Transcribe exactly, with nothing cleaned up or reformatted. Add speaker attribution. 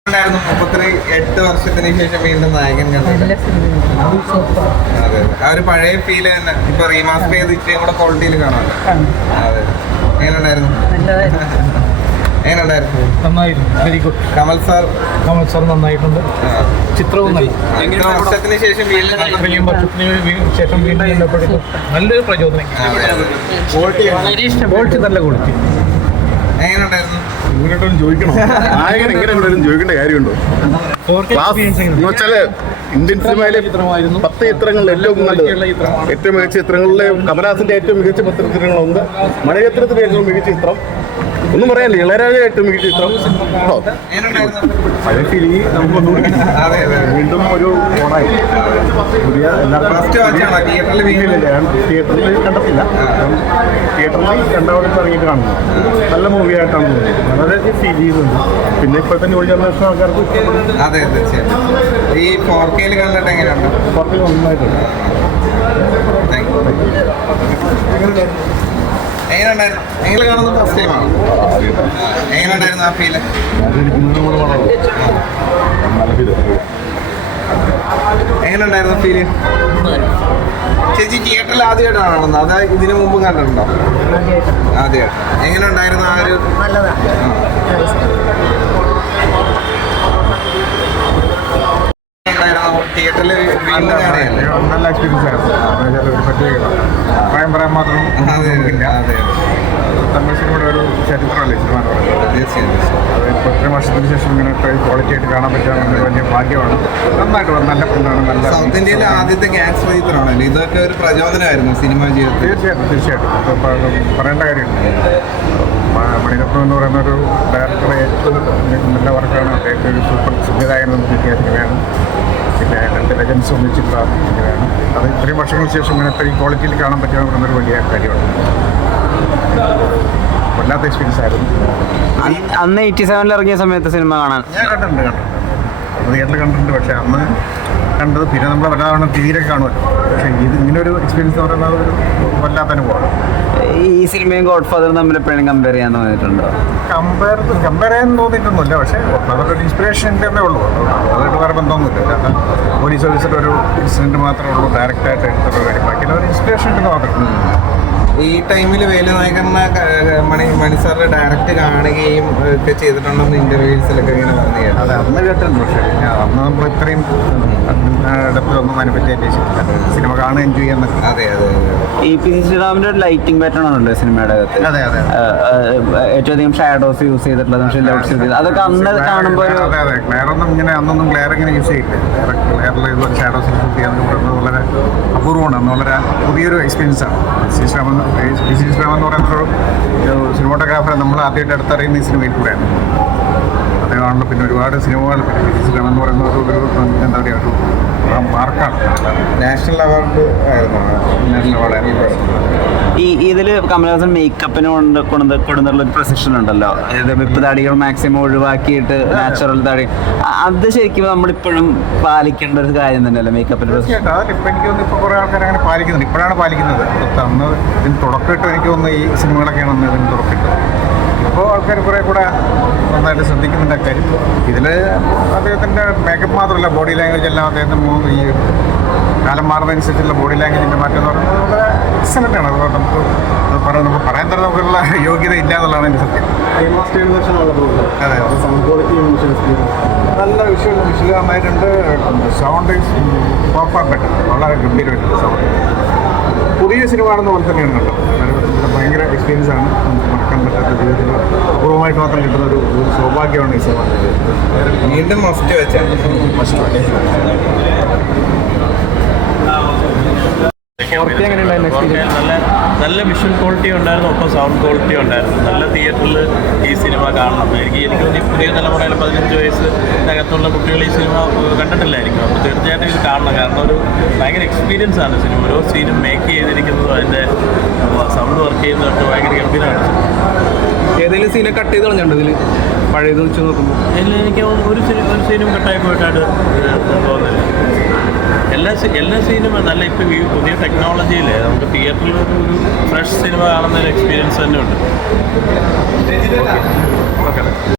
Speaker 1: മുപ്പത്തി എട്ട് വർഷത്തിന് ശേഷം വീണ്ടും നായകൻ കണ്ടത്. അതെ ആ ഒരു പഴയ ഫീല് തന്നെ ഇപ്പൊ റീമാസ്റ്റർ ചെയ്ത് ഇത്രയും കൂടെ ക്വാളിറ്റിയിൽ കാണാമല്ലോ. അതെ എങ്ങനെയുണ്ടായിരുന്നു? എങ്ങനെയുണ്ടായിരുന്നു?
Speaker 2: നന്നായിരുന്നു, very good.
Speaker 1: Kamal sir
Speaker 2: Kamal sir നന്നായിട്ടുണ്ട്. ചിത്രവും
Speaker 1: ഇത്ര വർഷത്തിന് ശേഷം വീണ്ടും
Speaker 2: ഇത്രയും വർഷത്തിന് ശേഷം വീണ്ടും കണ്ടപ്പോഴേക്കും നല്ലൊരു പ്രചോദനം. ക്വാളിറ്റി നല്ല ക്വാളിറ്റി.
Speaker 1: എങ്ങനെയുണ്ടായിരുന്നു?
Speaker 3: ഇങ്ങനെയായിട്ടും ചോദിക്കണോ? നായകൻ എങ്ങനെ ഉണ്ടായാലും ചോദിക്കേണ്ട കാര്യമുണ്ടോ? എന്നുവെച്ചാല് ഇന്ത്യൻ സിനിമയിലെ ചിത്രമായിരുന്നു പത്ത് ചിത്രങ്ങളിൽ ഏറ്റവും നല്ലത്, ഏറ്റവും മികച്ച ചിത്രങ്ങളിലെ കമലഹാസന്റെ ഏറ്റവും മികച്ച പത്ത് ചിത്രങ്ങളൊന്ന്, മണിരത്നത്തിന്റെ ഏറ്റവും മികച്ച ചിത്രം, ഒന്നും പറയാനില്ല, ഇളയരാജ ഏറ്റവും മികച്ച ചിത്രം. പഴയ ഫീലിംഗ് നമുക്കൊന്നുകൂടി വീണ്ടും ഒരു ഓണായി. പുതിയ തിയേറ്ററിൽ കണ്ടിട്ടില്ല, തിയേറ്ററിൽ രണ്ടാമത് ഇറങ്ങിയിട്ട് കാണുന്നു. നല്ല മൂവിയായിട്ടാണ് തോന്നുന്നത്, വളരെ ഫീൽ ചെയ്യുന്നുണ്ട്. പിന്നെ ഇപ്പോഴത്തെ ന്യൂ ജനറേഷൻ ആൾക്കാർക്ക്
Speaker 1: അതെ ഈ ഫോർ കെയിൽ കണ്ടിട്ട് എങ്ങനെയുണ്ട്?
Speaker 3: ഫോർ കെ നന്നായിട്ടുണ്ട്.
Speaker 1: എങ്ങനെയുണ്ടായിരുന്നു? എങ്ങനെ കാണുന്നത് ഫസ്റ്റ് ടൈമാണ്. എങ്ങനെയുണ്ടായിരുന്നു ആ ഫീല്? എങ്ങനെയുണ്ടായിരുന്നു ഫീല്? ചേച്ചി തിയേറ്ററിൽ ആദ്യമായിട്ടാണ് കാണുന്നത്, അത് ഇതിനു മുമ്പ് കണ്ടിട്ടുണ്ടോ? ആദ്യമായിട്ട്. എങ്ങനെ ഉണ്ടായിരുന്നു ആ ഒരു? തിയേറ്ററിൽ വീണ്ടും കാണുകയല്ലേ?
Speaker 3: നല്ല എക്സ്പീരിയൻസ് ആയിരുന്നു. ഒരു പ്രത്യേകത പറയാൻ പറയാൻ മാത്രം ഇല്ല. അതെ തമിഴ് സിനിമയുടെ ഒരു ചരിത്രമല്ലേ സിനിമ എന്ന് പറയുന്നത്.
Speaker 1: തീർച്ചയായും
Speaker 3: അത് ഇപ്പോൾ ഇത്രയും വർഷത്തിന് ശേഷം ഇങ്ങനെ ക്വാളിറ്റി ആയിട്ട് കാണാൻ പറ്റുക വലിയ ഭാഗ്യമാണ്. നന്നായിട്ട് നല്ല ഫിലിമാണ്. നല്ല
Speaker 1: സൗത്ത് ഇന്ത്യയിലെ ആദ്യത്തെ ഗ്യാങ്സ്റ്റർ ചിത്രമാണല്ലോ, ഇതൊക്കെ ഒരു പ്രചോദനമായിരുന്നു സിനിമ ജീവിതത്തിൽ.
Speaker 3: തീർച്ചയായിട്ടും തീർച്ചയായിട്ടും ഇപ്പം പറയേണ്ട കാര്യമുണ്ട്. മണിരത്നം എന്ന് പറയുന്ന ഒരു ഡയറക്ടറെ ഏറ്റവും നല്ല വർക്കാണ്. അദ്ദേഹത്തെ ഒരു സൂപ്പർ സംവിധായകൻ നമുക്ക് കിട്ടിയ സിനിമയാണ്. പിന്നെ രണ്ട് ലെജൻസ് ഒന്നിച്ചിട്ടുള്ള സിനിമയാണ്. അത് ഇത്രയും വർഷങ്ങൾക്ക് ശേഷം ഇങ്ങനെ ഇത്രയും ക്വാളിറ്റിയിൽ കാണാൻ പറ്റുക എന്ന് പറയുന്നൊരു വലിയ കാര്യമാണ്. വല്ലാത്ത എക്സ്പീരിയൻസ് ആയിരുന്നു.
Speaker 4: അന്ന് എയ്റ്റി സെവനിൽ ഇറങ്ങിയ സമയത്ത് സിനിമ കാണാൻ
Speaker 3: ഞാൻ കണ്ടിട്ടുണ്ട് കണ്ടിട്ടുണ്ട് അത് തിയേറ്ററിൽ കണ്ടിട്ടുണ്ട്. പക്ഷേ അന്ന് കണ്ടത് പിന്നെ നമ്മൾ വല്ലാതെ ടി വിയിലൊക്കെ കാണുമല്ലോ. പക്ഷേ ഇത് ഇങ്ങനെ ഒരു എക്സ്പീരിയൻസ് എന്ന് പറയുന്നത് ഒരു വല്ലാത്ത അനുഭവമാണ്.
Speaker 4: ഈ സിനിമയും ഗോഡ് ഫാദറും തമ്മിൽ എപ്പോഴും കമ്പയർ ചെയ്യാൻ തോന്നിയിട്ടുണ്ടോ?
Speaker 3: കമ്പയർ കമ്പയർ ചെയ്യാൻ തോന്നിയിട്ടൊന്നുമില്ല. പക്ഷേ അതൊരു ഇൻസ്പിറേഷൻ്റെ തന്നെ ഉള്ളൂ, അതായിട്ട് വേറെ ബന്ധമൊന്നുമില്ല. കാരണം പോലീസ് ഓഫീസർ ഒരു ഇൻസിഡൻറ്റ് മാത്രമേ ഉള്ളൂ ഡയറക്റ്റായിട്ട് എടുത്തിട്ടുള്ള കാര്യം. ബാക്കിയുള്ള ഒരു ഇൻസ്പിറേഷൻ്റെ മാത്രമേ.
Speaker 1: ഈ ടൈമിൽ വേലുനായകനെ മണി മണി സാറിന് ഡയറക്റ്റ് കാണുകയും ഒക്കെ ചെയ്തിട്ടുണ്ടെന്ന് ഇന്റർവ്യൂസിലൊക്കെ ഇങ്ങനെ പറഞ്ഞു.
Speaker 3: അതെ അന്ന് കേട്ടിട്ടുണ്ട്. പക്ഷേ അന്ന് നമ്മൾ ഇത്രയും ഡെപ്തിലൊന്നും അതിനെപ്പറ്റി അന്വേഷിച്ചില്ല. സിനിമ കാണുക എൻജോയ് ചെയ്യാൻ പറ്റും.
Speaker 1: അതെ അതെ
Speaker 4: ഈ പി സി ശ്രീറാമിന്റെ ഒരു ലൈറ്റിംഗ് പാറ്റേൺ ആണല്ലോ സിനിമയുടെ അകത്ത്.
Speaker 3: അതെ അതെ
Speaker 4: ഏറ്റവും അധികം ഷാഡോസ് യൂസ് ചെയ്തിട്ടുള്ളത്, അതൊക്കെ അന്ന് കാണുമ്പോൾ
Speaker 3: അതെ അതെ ക്ലെയറൊന്നും ഇങ്ങനെ അന്നൊന്നും ക്ലെയർ ഇങ്ങനെ യൂസ് ചെയ്യില്ല. ക്ലെയറിൽ ഇതുപോലെ ഷാഡോസ് യൂസ് ചെയ്യാന്ന് പറയുന്നത് വളരെ അപൂർവമാണ്. അന്ന് വളരെ പുതിയൊരു എക്സ്പീരിയൻസ് ആണ്. P C Sriram P C Sriram എന്ന് പറയുന്നൊരു സിനിമാട്ടോഗ്രാഫറെ നമ്മൾ ആദ്യമായിട്ട് അടുത്തറിയുന്ന ഈ സിനിമയിൽ കൂടെയാണ്. അദ്ദേഹമാണല്ലോ പിന്നെ ഒരുപാട് സിനിമകൾ പിന്നെ പി സി ശ്രീറാം എന്ന് പറയുന്ന ഒരു എന്താ പറയുക ഒരു മാർക്കാണ്.
Speaker 1: നാഷണൽ അവാർഡ് ആയിരുന്നു.
Speaker 3: നാഷണൽ അവാർഡായിരുന്നു.
Speaker 4: ഈ ഇതിൽ കമലഹാസൻ മേക്കപ്പിന് കൊണ്ട് കൊണ്ട് കൊടുന്നുള്ള ഒരു പ്രൊസിഷൻ ഉണ്ടല്ലോ, അതായത് വിപ്പ് താടികൾ മാക്സിമം ഒഴിവാക്കിയിട്ട് നാച്ചുറൽ താടി, അത് ശരിക്കും നമ്മളിപ്പോഴും പാലിക്കേണ്ട ഒരു കാര്യം തന്നെയല്ലേ മേക്കപ്പിൻ്റെ പ്രൊസിഷൻ?
Speaker 3: ഇപ്പം എനിക്ക് തോന്നുന്നു ഇപ്പോൾ കുറേ ആൾക്കാർ അങ്ങനെ പാലിക്കുന്നുണ്ട്. ഇപ്പോഴാണ് പാലിക്കുന്നത്. അന്ന് ഇതിന് തുടക്കമിട്ട് എനിക്ക് തോന്നുന്നു ഈ സിനിമകളൊക്കെയാണ് അന്ന് ഇതിന് തുടക്കമിട്ടത്. അപ്പോൾ ആൾക്കാർ കുറേ കൂടെ നന്നായിട്ട് ശ്രദ്ധിക്കുന്നുണ്ട് കാര്യം. ഇതിൽ അദ്ദേഹത്തിൻ്റെ മേക്കപ്പ് മാത്രമല്ല ബോഡി ലാംഗ്വേജ് എല്ലാം അദ്ദേഹത്തിന് ഈ കാലം മാറുന്നതനുസരിച്ചുള്ള ബോഡി ലാംഗ്വേജിൻ്റെ മാറ്റം എന്ന് പറയുന്നത് വളരെ എക്സലൻ്റാണ്. അതുകൊണ്ട് നമുക്ക് അത് പറയാൻ നമുക്ക് പറയാൻ തന്നെ നമുക്കുള്ള യോഗ്യത ഇല്ല എന്നുള്ളതാണ് എൻ്റെ സത്യം. അതെ നല്ല വിഷ്വൽ വിഷ്വൽ നന്നായിട്ടുണ്ട്. സൗണ്ട് പെർഫെക്റ്റ്, വളരെ ഗംഭീരമായിട്ടുണ്ട് സൗണ്ട്. പുതിയ സിനിമ കാണുന്ന പോലെ തന്നെയാണ് കേട്ടോ. ഭയങ്കര എക്സ്പീരിയൻസ് ആണ്. നമുക്ക് മറക്കാൻ പറ്റാത്ത ജീവിതത്തിൽ അപൂർവമായിട്ട് മാത്രം കിട്ടുന്ന ഒരു സൗഭാഗ്യമാണ് ഈ സിനിമ.
Speaker 1: വീണ്ടും മസ്റ്റ് വെച്ചാൽ
Speaker 3: മസ്റ്റ്
Speaker 5: നല്ല നല്ല വിഷ്വൽ ക്വാളിറ്റി ഉണ്ടായിരുന്നു, ഒപ്പം സൗണ്ട് ക്വാളിറ്റി ഉണ്ടായിരുന്നു. നല്ല തിയേറ്ററിൽ ഈ സിനിമ കാണണം. എനിക്ക് എനിക്ക് തോന്നി പുതിയ തലമുറയിൽ പതിനഞ്ച് വയസ്സിനകത്തുള്ള കുട്ടികൾ ഈ സിനിമ കണ്ടിട്ടില്ലായിരിക്കും. അപ്പോൾ തീർച്ചയായിട്ടും ഇത് കാണണം. കാരണം ഒരു ഭയങ്കര എക്സ്പീരിയൻസ് ആണ് സിനിമ. ഓരോ സീനും മേക്ക് ചെയ്തിരിക്കുന്നതും അതിൻ്റെ സൗണ്ട് വർക്ക് ചെയ്യുന്നതൊക്കെ ഭയങ്കര ഗംഭീരമാണ്.
Speaker 2: ഏതെങ്കിലും സീനെ കട്ട് ചെയ്ത് കളഞ്ഞുണ്ടോ ഇതിൽ പഴയത് വെച്ച് നോക്കുമ്പോൾ?
Speaker 5: അതിൽ എനിക്ക് ഒരു ഒരു സീനും കട്ടായി പോയിട്ടായിട്ട് തോന്നുന്നില്ല. എല്ലാ എല്ലാ സിനിമ നല്ല ഇപ്പോൾ ഈ പുതിയ ടെക്നോളജിയിൽ നമുക്ക് തിയേറ്ററിൽ ഒരു ഫ്രഷ് സിനിമ കാണുന്ന ഒരു എക്സ്പീരിയൻസ് തന്നെ ഉണ്ട്. ഓക്കെ.